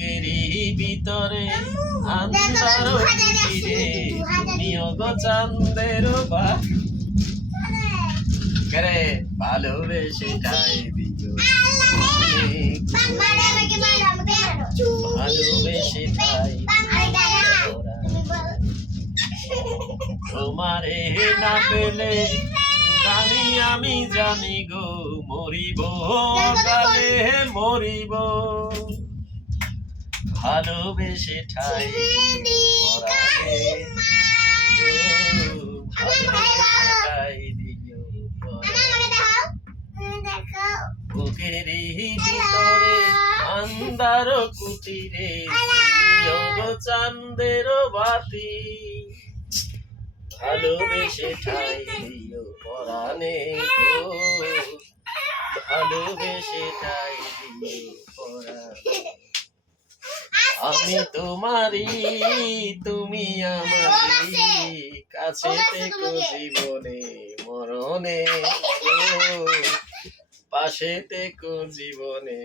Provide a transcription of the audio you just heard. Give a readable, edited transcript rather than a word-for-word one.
বুকেরই ভিতরে আন্ধার কুটিরে তুমিও গো চাঁদের করে ভালোবেসে ঠাই দিও ভালোবেসে ঠাই তোমারে না পেলে জানি আমি জানি গো মরিব কালে মরিব ভালোবেসে ঠাই দিও বুকেরই ভিতরে আন্ধার কুটিরে তুমিও গো চাঁদের বাতি ভালোবেসে ঠাই দিও পরাণে গো ভালোবেসে ঠাই দিও পরাণে আমি তোমারই তুমি আমারই কাছে থেকো জীবনে মরণে পাশে থেকো জীবনে